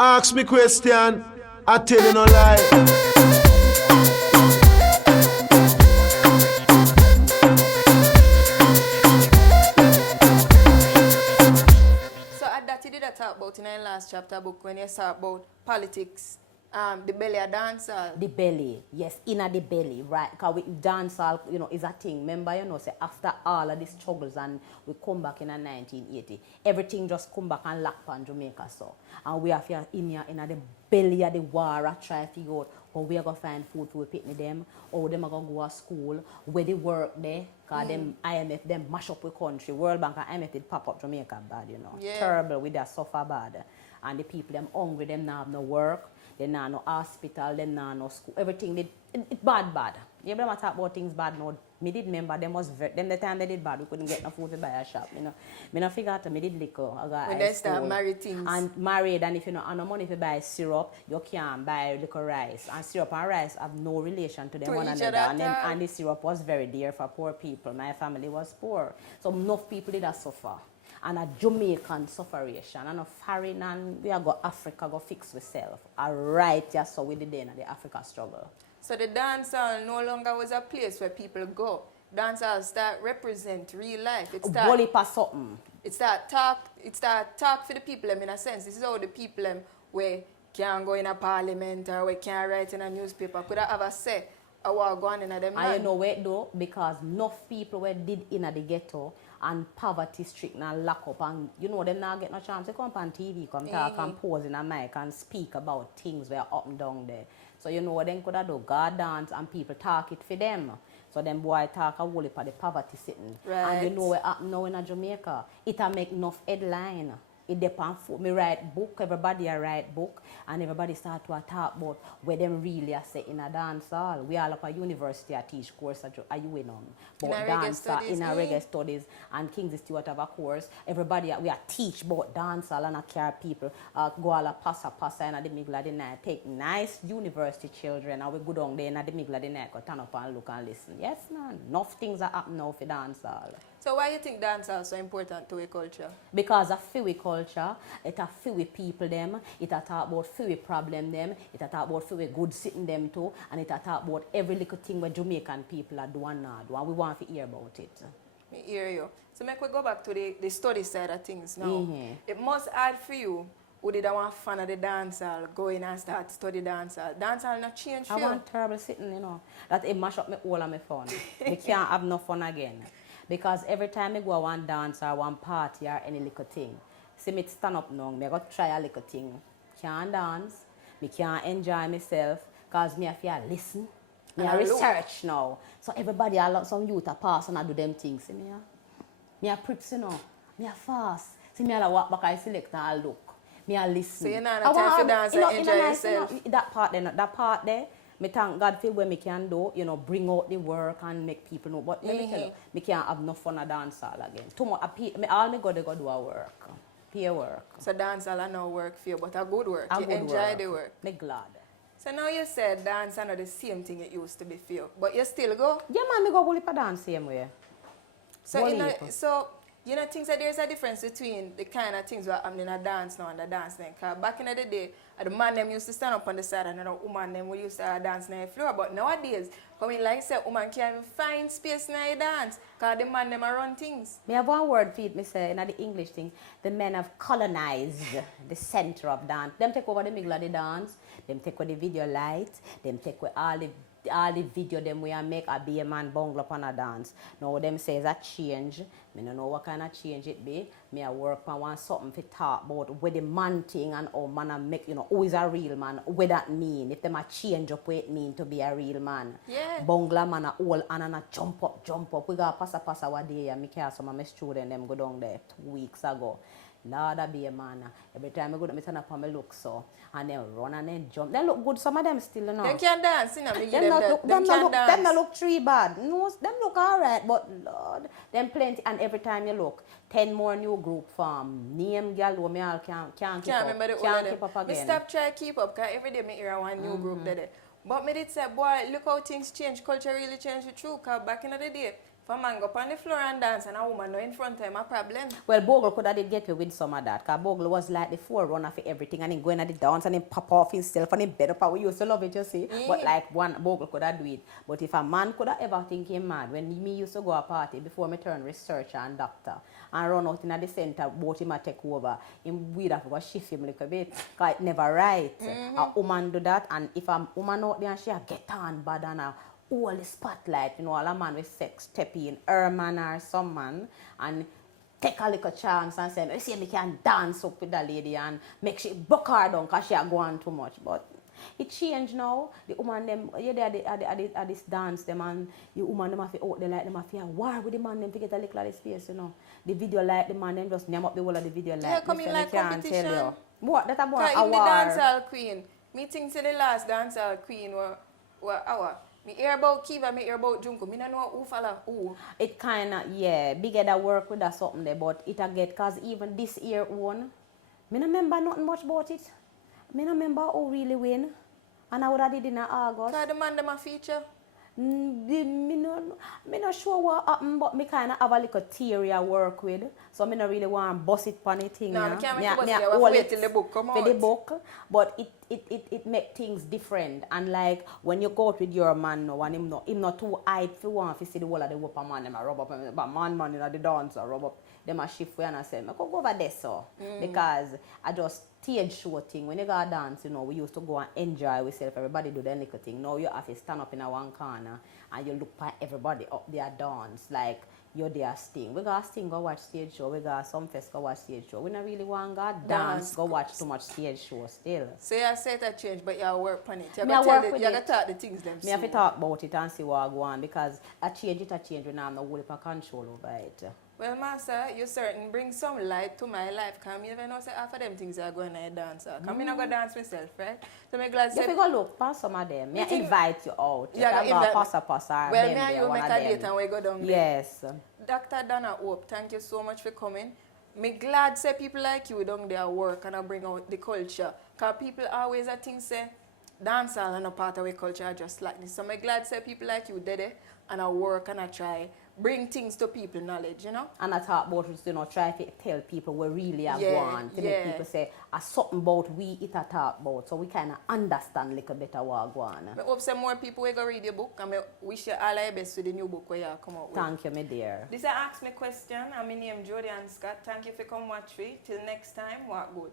Ask me question, I tell you no lie. So at that you did a talk about in the last chapter book when you talk about politics, the belly of dancehall. The belly, yes, inner the belly, right? Because we dancehall, is a thing. Remember, say after all of these struggles and we come back in 1980, everything just come back and lock on Jamaica, so. And we have here in the belly of the war, I try to figure out how we are going to find food for we picnic them, how them are going to go to school, where they work there, because them IMF, them mash up the country. World Bank and IMF did pop up Jamaica bad, Yeah. Terrible, we that suffer bad. And the people, them hungry, them now have no work. They now no hospital, they now no school, everything it bad. You ever talk about things bad now? Me did remember them was them the time they did bad, we couldn't get no food to buy a shop, Me no figure out me did liquor. I got When they start married things. And married, and if you have no money to buy syrup, you can't buy liquor rice. And syrup and rice have no relation to them one another. And the syrup was very dear for poor people. My family was poor. So enough people did suffer. And a Jamaican sufferation, and a foreign, and we are go Africa, go fix ourselves. Alright, just so we did in the Africa struggle. So the dancehall no longer was a place where people go. Dancehall start represent real life. It start talk for the people in a sense. This is how the people where can't go in a parliament or where can't write in a newspaper could have a say or what go on in them. And you know where though? Because enough people were did in the ghetto and poverty stricken and lock up, and them now get no chance to come up on TV, come talk and pose in a mic and speak about things where up and down there. So what them could have do? God dance and people talk it for them. So them boy talk a whole heap of the poverty sitting. Right. And what happen now in Jamaica? It'll make enough headline. It depends. Me write book, everybody a write book, and everybody start to talk about where them really are say in a dance hall. We are like a university I teach course at about dance in a reggae studies, and King's Stewart have a course. Everybody we are teach about dance hall and a care people go all a passa in the middle of the night. Take nice university children and we go down there in the middle of the night, go turn up and look and listen. Yes man, enough things are happening now for dance hall. So why you think dancehall is so important to a culture? Because of few culture, it a few people them, it a talk about few problem them, it a talk about few good sitting them too, and it a talk about every little thing where Jamaican people are doing now, and we want to hear about it. Me hear you. So make we go back to the study side of things now. It must hard for you who did want fan of the dancehall, go in and start study dancehall. Dancehall not change for you. I want terrible sitting, that it mash up me all of my fun. We can't have no fun again. Because every time I go to one dance or one party or any little thing, see me stand up now, I go try a little thing. Can't dance, I can't enjoy myself, because I have to listen. I research now. So everybody, some youth are pass and I do them things. See me? I preps, I fast. See me, I walk back, I select and I look. I listen. So you're not time for dance and enjoy yourself? That part there. Me thank God for what me can do, bring out the work and make people know. But let me tell you, me can't have no fun at dancehall again. Too much, all me go do a work, pay work. So dancehall are no work for you, but a good work. You enjoy work. the work. Me glad. So now you said dance are not the same thing it used to be for you, but you still go? Yeah man, me go whole heap of dance same way. So think that there's a difference between the kind of things that happen in a dance now and the dance then. Because back in the day, the man them used to stand up on the side and the woman them we used to dance on the floor. But nowadays, like I said, woman can't even find space in the dance because the man them run things. Me have one word for it, me say, in the English thing, the men have colonized the center of dance. Them take over the middle of the dance, them take over the video light, them take over all the video them we make a be a man bungle up on a dance. Now them says a change. Me don't know what kind of change it be. Me I work on one something to talk about where the man thing and how man a make, who is a real man, what that mean. If them a change up what it mean to be a real man. Yeah. Bungle man a hold and a jump up. We got pass one day and me care some of my students them go down there 2 weeks ago. Lord, be a man. Every time I go to me turn up and me look so. And then run and then jump. They look good, some of them still, They can't dance, Them not look three bad. No, them look alright, but Lord, them plenty. And every time you look, 10 more new group form. Name girl who me all can't keep up. Can't keep up again. Me stop try to keep up because every day me hear one new group there. But me did say, boy, look how things change. Culture really changed true. Because back in the day, For a man go on the floor and dance and a woman no in front of him, a problem. Well, Bogle could have get you with some of that, because Bogle was like the forerunner for everything, and then going at the dance and then pop off himself and then bed up. We used to love it, you see. But like one Bogle could have do it. But if a man could have ever think him mad, when me used to go a party before me turn researcher and doctor and run out in the center, both him a take over, we'd have to shift him a little bit, because it never right. A woman do that, and if a woman out there and she get on bad and all the spotlight, you know, all a man with sex step in, her man or some man, and take a little chance and say, you see, me can dance up with the lady and make she buck her down because she a going too much. But it changed now. The woman them, yeah, they at this dance, them, and the woman them have to out there like them have to war with the man them to get a little of the space, you know. The video like the man them just name up the whole of the video like. Yeah, come in like competition. Tell you. What? That a more a war. The dancehall queen. Me think to the last dancehall queen were our. Me hear about Kiva, me hear about Junko. Me don't know who follow who. It kind of, yeah, bigger that work with that something there, but it a get, because even this year one, me don't remember nothing much about it. Me don't remember who really win. And I would have did in August. So the man them a feature? Me not sure what happened, but me kind of have a little theory I work with. So me not really want to bust it on anything. No, me can't make it bust it. I have to wait till the book come out. For the book, but it make things different. And like when you go out with your man now, and him not too hype for one to see the whole of the whoop man, them a rub up, but man in the dance rub up, them a shift for you and I say, I go over there so. Because I just stage show thing. When you go dance, you know, we used to go and enjoy ourselves. Everybody do their little thing. Now you have to stand up in a one corner and you look at everybody up there dance like you're there sting. We got sting go watch stage show. We got some fest go watch stage show. We not really want to dance go watch too much stage show still. So you say that change, but you work on it. You got to talk the things them. Me have to talk about it and see what I go on, because a change when I'm not whole heap of control over it. Well, Master, you certainly bring some light to my life. Because I never know say half of them things are going to dance. Because I not going to dance myself, right? So I'm glad to say... You go look past some of them. I invite you out. Yeah, you can go passa. Well, me and you make a date and we go down there. Yes. Dr. Donna Hope, thank you so much for coming. Me glad say people like you down there work and I bring out the culture. Because people always think say, dancehall and a part of our culture just like this. So I'm glad say people like you did it and I work and I try bring things to people knowledge, you know. And I talk about, you know, try to tell people we really are want to make people say something about we it a talk about, so we kind of understand a little better what go on. I hope some more people will go read your book, and I wish you all the best with the new book where you come out with. Thank you, my dear. This is Ask Me Question, and my name is Jodianne Scott. Thank you for coming watch me. Till next time, walk good.